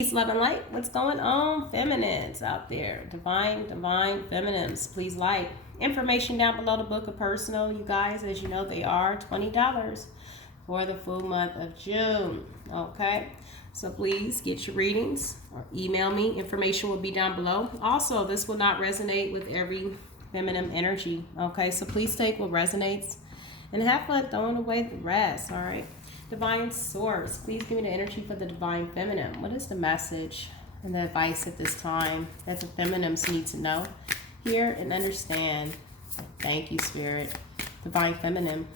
Peace, love, and light. What's going on, feminines out there? Divine feminines. Please like. Information down below the book of personal, you guys. As you know, they are $20 for the full month of June. Okay, so please get your readings or email me. Information will be down below. Also, this will not resonate with every feminine energy. Okay, so please take what resonates and have fun throwing away the rest. All right. Divine Source, please give me the energy for the Divine Feminine. What is the message and the advice at this time that the feminines need to know, hear, and understand? Thank you, Spirit. Divine Feminine.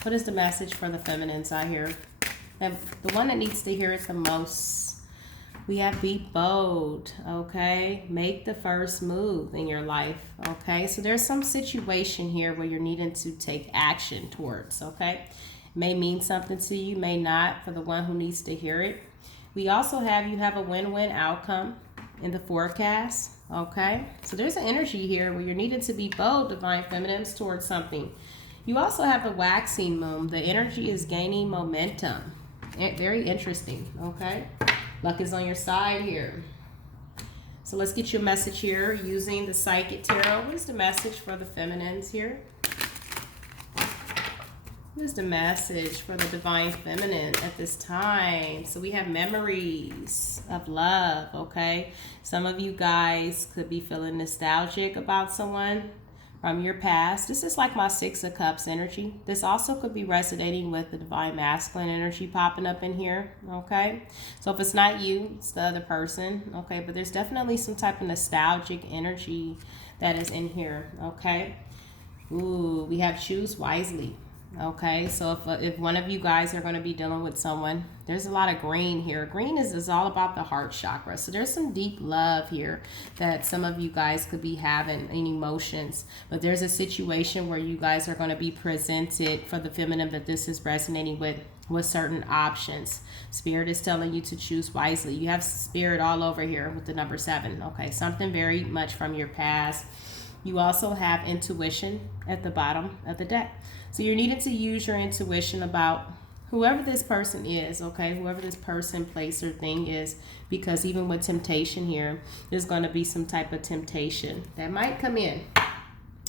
What is the message for the feminines out here? And the one that needs to hear it the most. We have be bold, okay? Make the first move in your life, okay? So there's some situation here where you're needing to take action towards, okay? May mean something to you, may not, for the one who needs to hear it. We also have you have a win-win outcome in the forecast, okay? So there's an energy here where you're needed to be bold, Divine Feminines, towards something. You also have the waxing moon. The energy is gaining momentum. Very interesting, okay? Luck is on your side here. So let's get you a message here using the Psychic Tarot. What is the message for the feminines here? What is the message for the Divine Feminine at this time? So we have memories of love, okay? Some of you guys could be feeling nostalgic about someone from your past. This is like my Six of Cups energy. This also could be resonating with the Divine Masculine energy popping up in here, okay? So if it's not you, it's the other person, okay? But there's definitely some type of nostalgic energy that is in here, okay? Ooh, we have choose wisely. Okay, so if one of you guys are going to be dealing with someone, there's a lot of green here. Green is all about the heart chakra. So there's some deep love here that some of you guys could be having in emotions. But there's a situation where you guys are going to be presented for the feminine that this is resonating with certain options. Spirit is telling you to choose wisely. You have spirit all over here with the number 7. Okay, something very much from your past. You also have intuition at the bottom of the deck. So you're needing to use your intuition about whoever this person is, okay? Whoever this person, place, or thing is, because even with temptation here, there's going to be some type of temptation that might come in.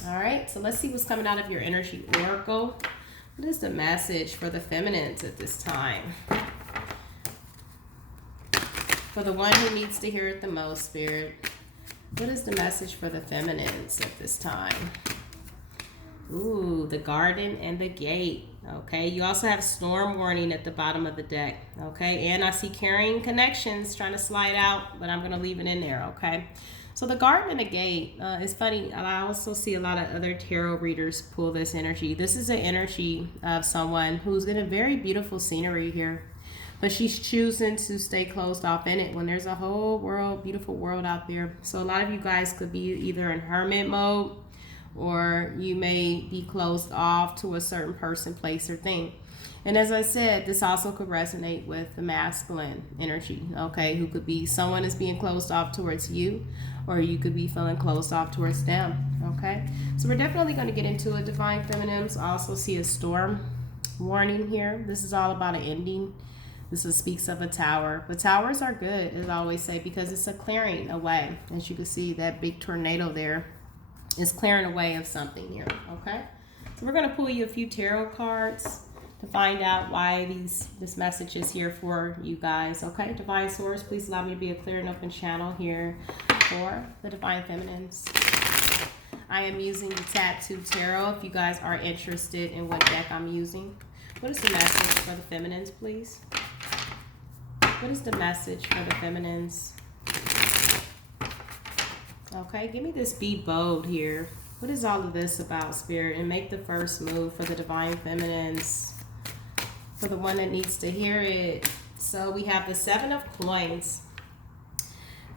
All right, so let's see what's coming out of your energy oracle. What is the message for the feminines at this time? For the one who needs to hear it the most, Spirit. What is the message for the feminines at this time? Ooh, the garden and the gate. Okay, you also have storm warning at the bottom of the deck. Okay, and I see carrying connections trying to slide out, but I'm going to leave it in there. Okay, so the garden and the gate is funny. I also see a lot of other tarot readers pull this energy. This is an energy of someone who's in a very beautiful scenery here, but she's choosing to stay closed off in it when there's a whole world, beautiful world out there. So a lot of you guys could be either in hermit mode, or you may be closed off to a certain person, place, or thing. And as I said, this also could resonate with the masculine energy, okay, who could be someone is being closed off towards you, or you could be feeling closed off towards them, okay? So we're definitely going to get into it, Divine Feminines. I also see a storm warning here. This is all about an ending. This speaks of a tower. But towers are good, as I always say, because it's a clearing away. As you can see, that big tornado there is clearing away of something here, okay? So we're going to pull you a few tarot cards to find out why this message is here for you guys, okay? Divine Source, please allow me to be a clear and open channel here for the Divine Feminines. I am using the Tattoo Tarot if you guys are interested in what deck I'm using. What is the message for the feminines, please? What is the message for the feminines? Okay, give me this be bold here. What is all of this about, Spirit? And make the first move for the Divine Feminines. For the one that needs to hear it. So we have the 7 of Coins.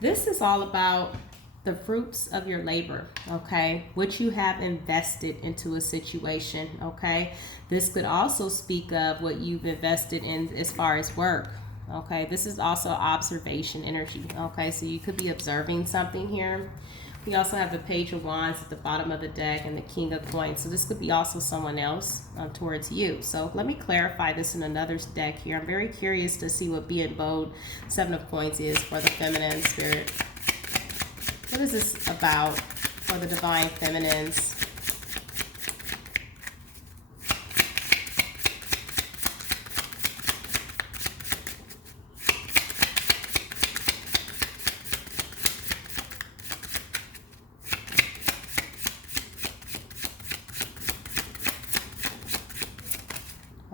This is all about the fruits of your labor, okay? What you have invested into a situation, okay? This could also speak of what you've invested in as far as work. Okay, this is also observation energy. Okay, so you could be observing something here We also have the Page of Wands at the bottom of the deck and the King of Coins. So this could be also someone else towards you. So let me clarify this in another deck here. I'm very curious to see what being bold, Seven of Coins is for the feminine spirit. What is this about for the divine feminines?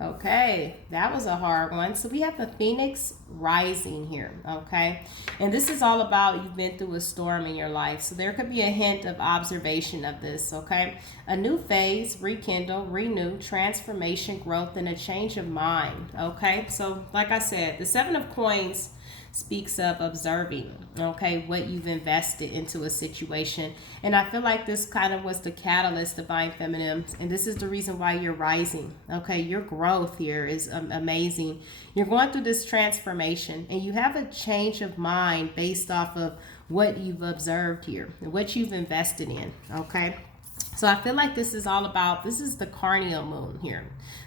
Okay, that was a hard one. So we have the Phoenix rising here, okay? And this is all about you've been through a storm in your life. So there could be a hint of observation of this, okay? A new phase, rekindle, renew, transformation, growth, and a change of mind, okay? So like I said, the Seven of Coins speaks of observing, okay, what you've invested into a situation. And I feel like this kind of was the catalyst, divine feminine, and this is the reason why you're rising, okay? Your growth here is amazing. You're going through this transformation, and you have a change of mind based off of what you've observed here, what you've invested in, okay? So I feel like this is all about, this is the Carnal moon here.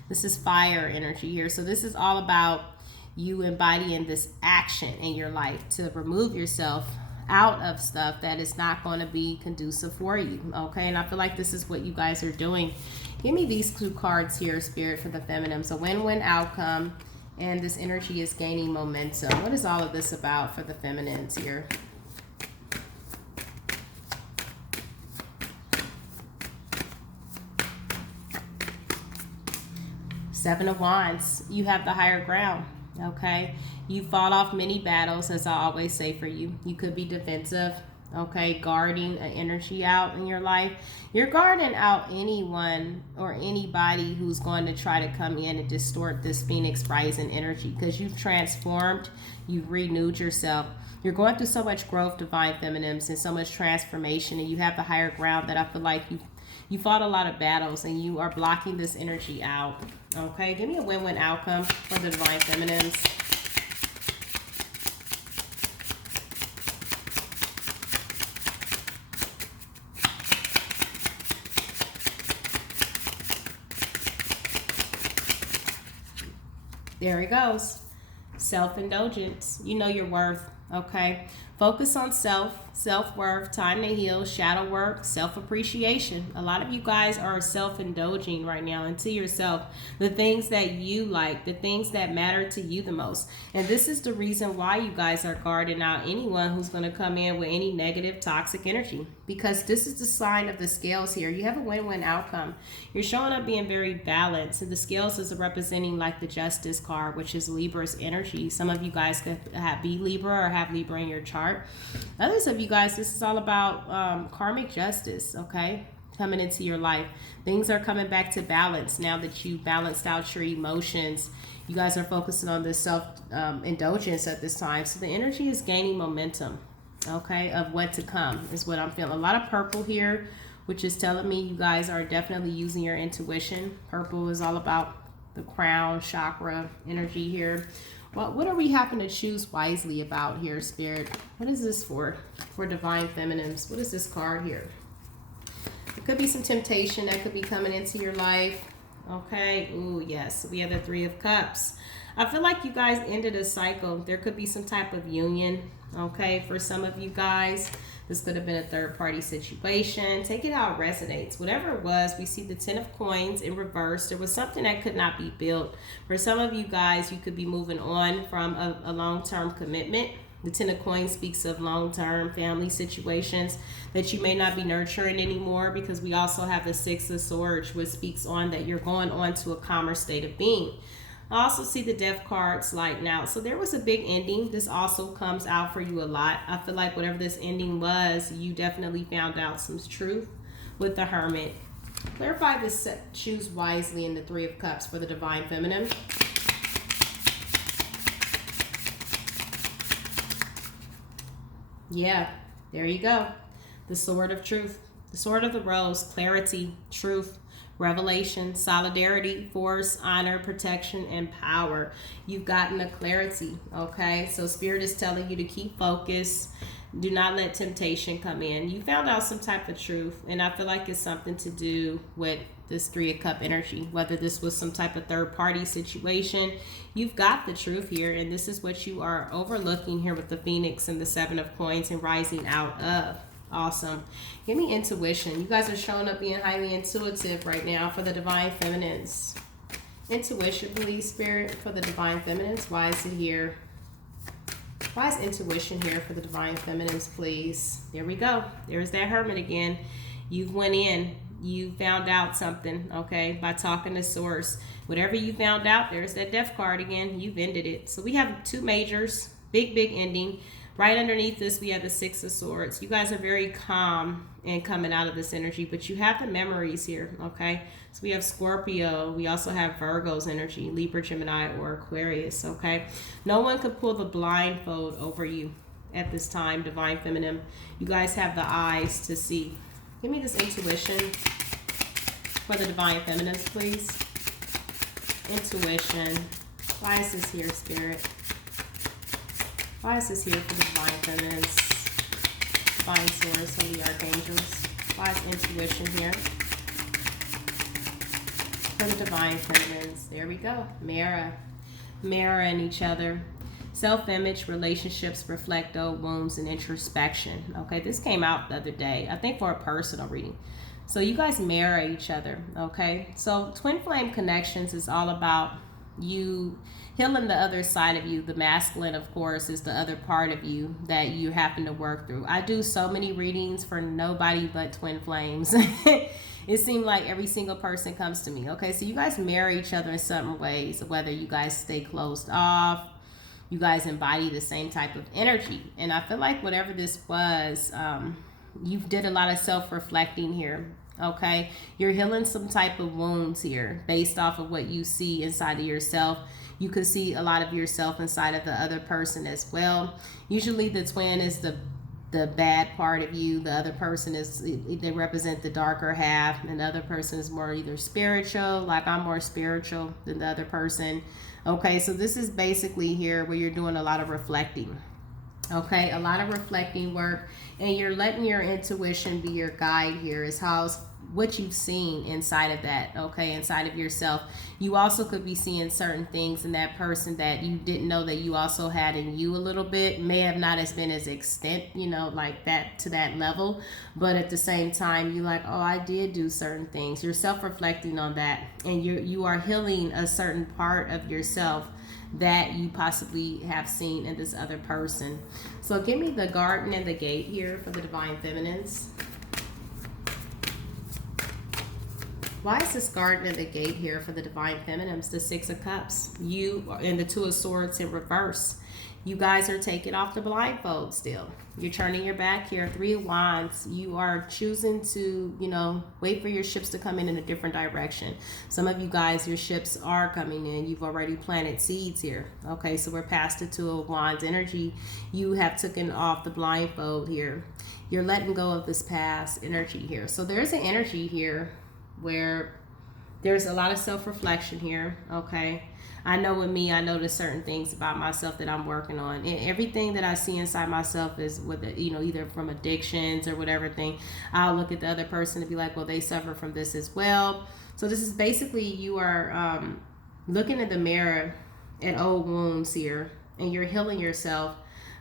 This is fire energy here. So this is all about you embodying this action in your life to remove yourself out of stuff that is not going to be conducive for you, okay? And I feel like this is what you guys are doing. Give me these two cards here, Spirit, for the feminine. So win-win outcome, and this energy is gaining momentum. What is all of this about for the feminines here? Seven of Wands. You have the higher ground. Okay, you fought off many battles, as I always say for you. You could be defensive, okay, guarding an energy out in your life. You're guarding out anyone or anybody who's going to try to come in and distort this Phoenix rising energy, because you've transformed, you've renewed yourself. You're going through so much growth, divine feminines, and so much transformation, and you have the higher ground that I feel like you fought a lot of battles, and you are blocking this energy out. Okay, give me a win-win outcome for the divine feminines. There he goes. Self-indulgence. You know your worth, okay? Focus on self-worth, time to heal, shadow work, self-appreciation. A lot of you guys are self-indulging right now into yourself, the things that you like, the things that matter to you the most. And this is the reason why you guys are guarding out anyone who's going to come in with any negative, toxic energy, because this is the sign of the scales here. You have a win-win outcome. You're showing up being very balanced, and the scales is representing like the Justice card, which is Libra's energy. Some of you guys could be Libra or have Libra in your chart. Others of you guys, this is all about karmic justice, okay? Coming into your life. Things are coming back to balance now that you balanced out your emotions. You guys are focusing on this self-indulgence at this time. So the energy is gaining momentum, okay, of what to come is what I'm feeling. A lot of purple here, which is telling me you guys are definitely using your intuition. Purple is all about the crown chakra energy here. Well, what are we having to choose wisely about here, Spirit? What is this for divine feminines? What is this card here? It could be some temptation that could be coming into your life. Okay. Ooh, yes. We have the Three of Cups. I feel like you guys ended a cycle. There could be some type of union, okay, for some of you guys. This could have been a third-party situation. Take it how it resonates. Whatever it was, we see the Ten of Coins in reverse. There was something that could not be built. For some of you guys, you could be moving on from a long-term commitment. The Ten of Coins speaks of long-term family situations that you may not be nurturing anymore, because we also have the Six of Swords, which speaks on that you're going on to a calmer state of being. I also see the Death card sliding out. So there was a big ending. This also comes out for you a lot. I feel like whatever this ending was, you definitely found out some truth with the Hermit. Clarify this, choose wisely in the Three of Cups for the divine feminine. Yeah, there you go. The Sword of Truth. The Sword of the Rose, clarity, truth, revelation, solidarity, force, honor, protection, and power. You've gotten a clarity, okay? So Spirit is telling you to keep focused, Do not let temptation come in. You found out some type of truth, and I feel like it's something to do with this Three of Cup energy, whether this was some type of third party situation. You've got the truth here, and this is what you are overlooking here with the Phoenix and the Seven of Coins and rising out of. Awesome. Give me intuition. You guys are showing up being highly intuitive right now for the Divine Feminines. Intuition, please, Spirit, for the Divine Feminines. Why is it here? Why is intuition here for the Divine Feminines, please? There we go. There's that Hermit again. You've went in. You found out something, okay, by talking to Source. Whatever you found out, there's that Death card again. You've ended it. So we have two majors, big ending. Right underneath this, we have the Six of Swords. You guys are very calm and coming out of this energy, but you have the memories here, okay? So we have Scorpio. We also have Virgo's energy, Libra, Gemini, or Aquarius, okay? No one could pull the blindfold over you at this time, Divine Feminine. You guys have the eyes to see. Give me this intuition for the Divine Feminines, please. Intuition. Why is this here, Spirit? Why is this here for the Divine Feminines? Divine Source, Holy Archangels. Why is intuition here for the Divine Feminines? There we go. Mirroring each other. Self-image, relationships reflect old wounds and introspection. Okay, this came out the other day, I think for a personal reading. So you guys mirror each other, okay? So twin flame connections is all about you healing the other side of you. The masculine, of course, is the other part of you that you happen to work through. I do so many readings for nobody but twin flames. It seemed like every single person comes to me. Okay, so you guys mirror each other in certain ways, whether you guys stay closed off, you guys embody the same type of energy. And I feel like whatever this was, you did a lot of self-reflecting here. Okay, you're healing some type of wounds here based off of what you see inside of yourself. You could see a lot of yourself inside of the other person as well. Usually the twin is the bad part of you. The other person is, they represent the darker half, and the other person is more either spiritual, like I'm more spiritual than the other person. Okay, so this is basically here where you're doing a lot of reflecting. Okay, a lot of reflecting work, and you're letting your intuition be your guide here as how what you've seen inside of that, okay, inside of yourself. You also could be seeing certain things in that person that you didn't know that you also had in you a little bit. May have not as been as extent, you know, like that to that level, but at the same time, you're like, oh, I did do certain things. You're self-reflecting on that, and you are healing a certain part of yourself that you possibly have seen in this other person. So give me the Garden and the Gate here for the Divine Feminines. Why is this Garden and the Gate here for the Divine Feminines? The Six of Cups. You and the Two of Swords in reverse. You guys are taking off the blindfold still. You're turning your back here. Three of Wands. You are choosing to, you know, wait for your ships to come in a different direction. Some of you guys, your ships are coming in. You've already planted seeds here. Okay, so we're past the Two of Wands energy. You have taken off the blindfold here. You're letting go of this past energy here. So there's an energy here where there's a lot of self-reflection here. Okay, I know with me, I notice certain things about myself that I'm working on, and everything that I see inside myself is with it, you know, either from addictions or whatever thing. I'll look at the other person and be like, well, they suffer from this as well. So this is basically you are looking in the mirror at old wounds here, and you're healing yourself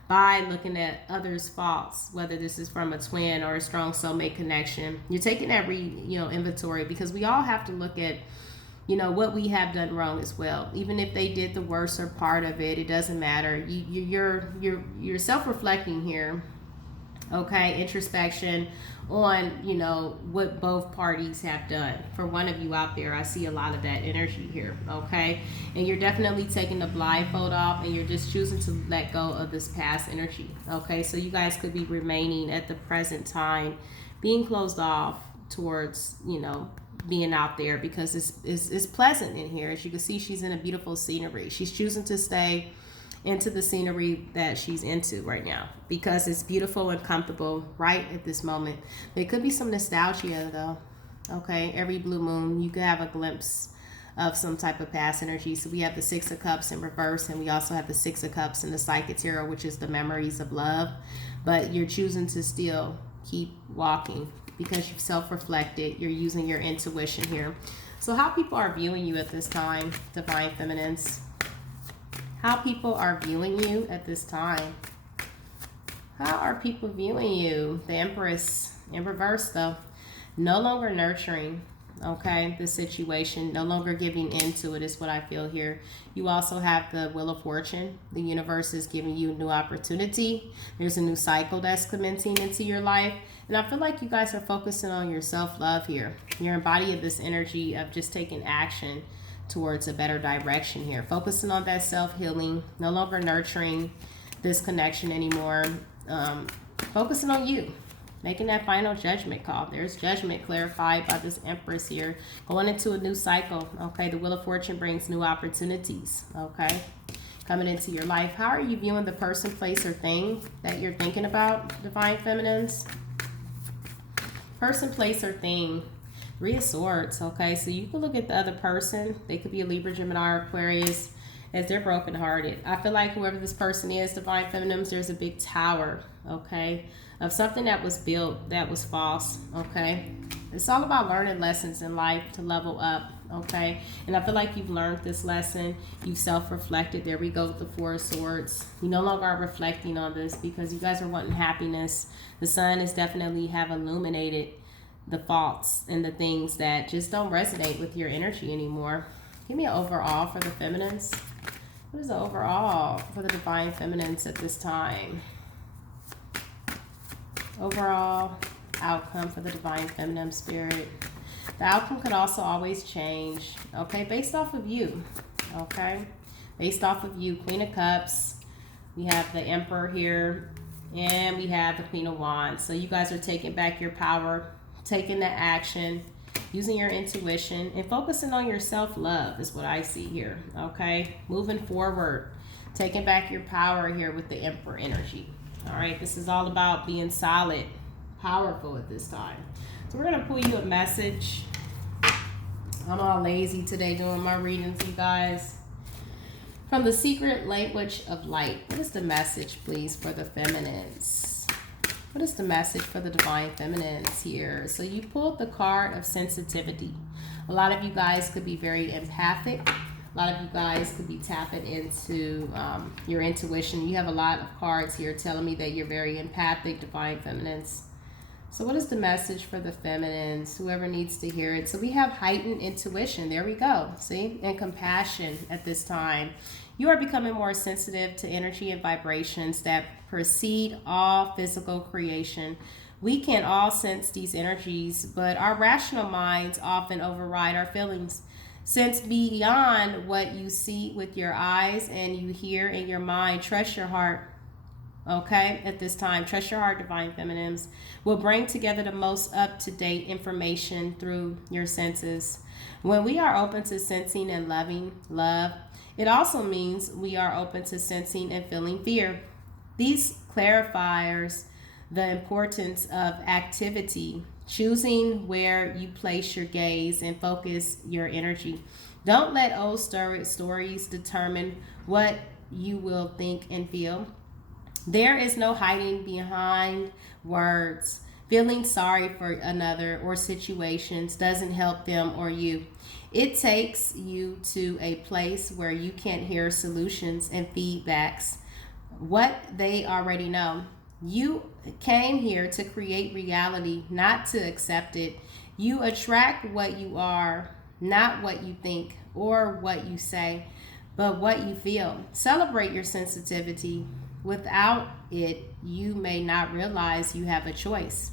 by looking at others' faults, whether this is from a twin or a strong soulmate connection. You're taking that inventory, because we all have to look at, you know, what we have done wrong as well. Even if they did the worst or part of it, it doesn't matter. You're self-reflecting here. Okay, introspection on, you know, what both parties have done. For one of you out there, I see a lot of that energy here. Okay, and you're definitely taking the blindfold off, and you're just choosing to let go of this past energy. Okay, so you guys could be remaining at the present time, being closed off towards, you know, being out there, because it's pleasant in here. As you can see, she's in a beautiful scenery. She's choosing to stay into the scenery that she's into right now, because it's beautiful and comfortable right at this moment. There could be some nostalgia though. Okay, every blue moon you could have a glimpse of some type of past energy. So we have the Six of Cups in reverse, and we also have the Six of Cups in the Psychic Tarot, which is the memories of love. But you're choosing to still keep walking because you've self-reflected. You're using your intuition here. So how people are viewing you at this time, Divine Feminines? How people are viewing you at this time? How are people viewing you? The Empress in reverse, though. No longer nurturing, okay, the situation. No longer giving into it is what I feel here. You also have the Wheel of Fortune. The universe is giving you a new opportunity. There's a new cycle that's commencing into your life. And I feel like you guys are focusing on your self-love here. You're embodying this energy of just taking action towards a better direction here. Focusing on that self-healing. No longer nurturing this connection anymore. Focusing on you, making that final judgment call. There's judgment clarified by this Empress here, going into a new cycle. Okay, the Wheel of Fortune brings new opportunities. Okay, coming into your life. How are you viewing the person, place, or thing that you're thinking about, Divine Feminines? Person, place, or thing. Three of Swords. Okay, so you can look at the other person. They could be a Libra, Gemini, or Aquarius, as they're brokenhearted. I feel like whoever this person is, Divine Feminines, there's a big tower, okay, of something that was built that was false, okay? It's all about learning lessons in life to level up, okay? And I feel like you've learned this lesson. You've self-reflected. There we go with the Four of Swords. You no longer are reflecting on this because you guys are wanting happiness. The sun is definitely have illuminated the faults and the things that just don't resonate with your energy anymore. Give me an overall for the Feminines. What is the overall for the Divine Feminines at this time? Overall outcome for the Divine Feminine Spirit. The outcome could also always change, okay, based off of you, okay? Based off of you. Queen of Cups. We have the Emperor here, and we have the Queen of Wands. So you guys are taking back your power, taking that action, using your intuition, and focusing on your self-love is what I see here, okay? Moving forward, taking back your power here with the Emperor energy. All right, this is all about being solid, powerful at this time. So we're going to pull you a message. I'm all lazy today doing my readings, you guys. From the Secret Language of Light. What is the message, please, for the Feminines? What is the message for the Divine Feminines here? So you pulled the card of sensitivity. A lot of you guys could be very empathic. A lot of you guys could be tapping into your intuition. You have a lot of cards here telling me that you're very empathic, Divine Feminines. So what is the message for the Feminines? Whoever needs to hear it. So we have heightened intuition. There we go. See? And compassion at this time. You are becoming more sensitive to energy and vibrations that precede all physical creation. We can all sense these energies, but our rational minds often override our feelings. Sense beyond what you see with your eyes and you hear in your mind. Trust your heart. Okay, at this time, trust your heart, Divine Feminines. Will bring together the most up-to-date information through your senses. When we are open to sensing and loving love, it also means we are open to sensing and feeling fear. These clarifiers the importance of activity, choosing where you place your gaze and focus your energy. Don't let old stories determine what you will think and feel. There is no hiding behind words. Feeling sorry for another or situations doesn't help them or you. It takes you to a place where you can hear solutions and feedbacks, what they already know. You came here to create reality, not to accept it. You attract what you are, not what you think or what you say, but what you feel. Celebrate your sensitivity. Without it, you may not realize you have a choice.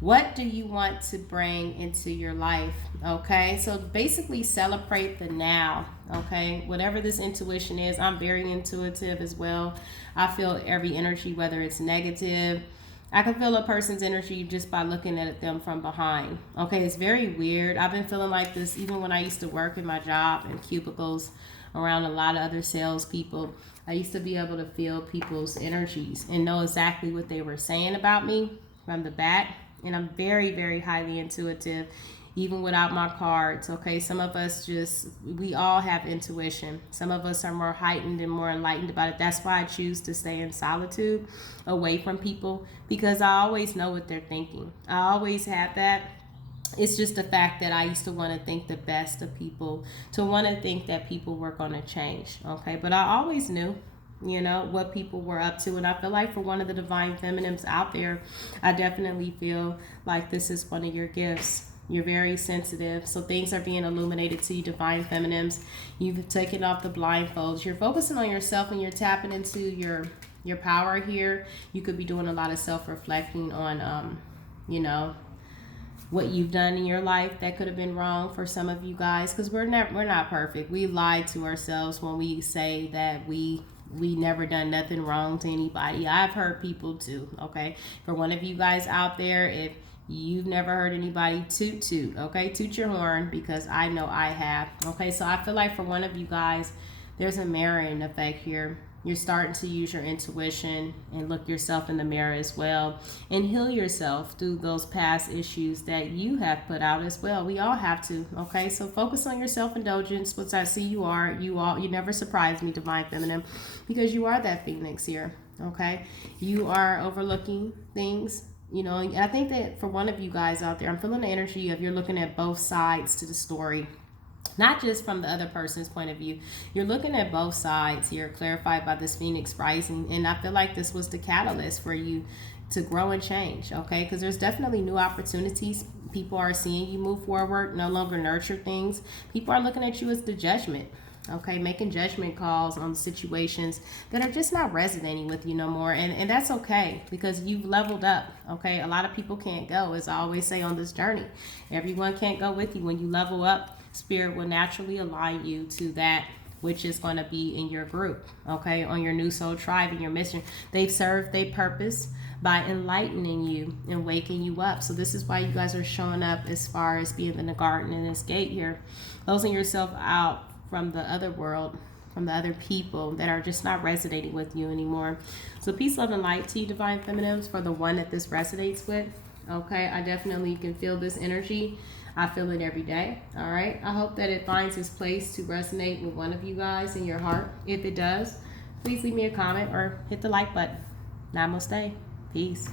What do you want to bring into your life? Okay, so basically celebrate the now. Okay, whatever this intuition is, I'm very intuitive as well. I feel every energy, whether it's negative. I can feel a person's energy just by looking at them from behind. Okay, it's very weird. I've been feeling like this even when I used to work in my job in cubicles around a lot of other salespeople. I used to be able to feel people's energies and know exactly what they were saying about me from the back. And I'm very, very highly intuitive. even without my cards. Okay, some of us we all have intuition. Some of us are more heightened and more enlightened about it. That's why I choose to stay in solitude, away from people, because I always know what they're thinking. I always have that. It's just the fact that I used to want to think the best of people, to want to think that people were going to change. Okay, but I always knew, what people were up to. And I feel like for one of the divine feminines out there, I definitely feel like this is one of your gifts. You're very sensitive, so things are being illuminated to you, divine feminines. You've taken off the blindfolds. You're focusing on yourself, and you're tapping into your power here. You could be doing a lot of self-reflecting on what you've done in your life that could have been wrong for some of you guys, because we're not perfect. We lie to ourselves when we say that we never done nothing wrong to anybody. I've heard people too. Okay, for one of you guys out there, if you've never heard anybody toot, okay, toot your horn, because I know I have. Okay, so I feel like for one of you guys, there's a mirroring effect here. You're starting to use your intuition and look yourself in the mirror as well, and heal yourself through those past issues that you have put out as well. We all have to. Okay, so focus on your self-indulgence, which I see you never surprise me, divine feminine, because you are that phoenix here. Okay, you are overlooking things, and I think that for one of you guys out there, I'm feeling the energy of you're looking at both sides to the story. Not just from the other person's point of view. You're looking at both sides here, clarified by this Phoenix rising. And I feel like this was the catalyst for you to grow and change, okay? Because there's definitely new opportunities. People are seeing you move forward, no longer nurture things. People are looking at you as the judgment, okay? Making judgment calls on situations that are just not resonating with you no more. And that's okay, because you've leveled up, okay? A lot of people can't go, as I always say on this journey. Everyone can't go with you. When you level up, Spirit will naturally align you to that which is going to be in your group, okay, on your new soul tribe and your mission. They've served their purpose by enlightening you and waking you up. So this is why you guys are showing up as far as being in the garden and this gate here, closing yourself out from the other world, from the other people that are just not resonating with you anymore. So peace, love, and light to you, divine feminines, for the one that this resonates with. Okay, I definitely can feel this energy. I feel it every day. All right, I hope that it finds its place to resonate with one of you guys in your heart. If it does, please leave me a comment or hit the like button. Namaste. Peace.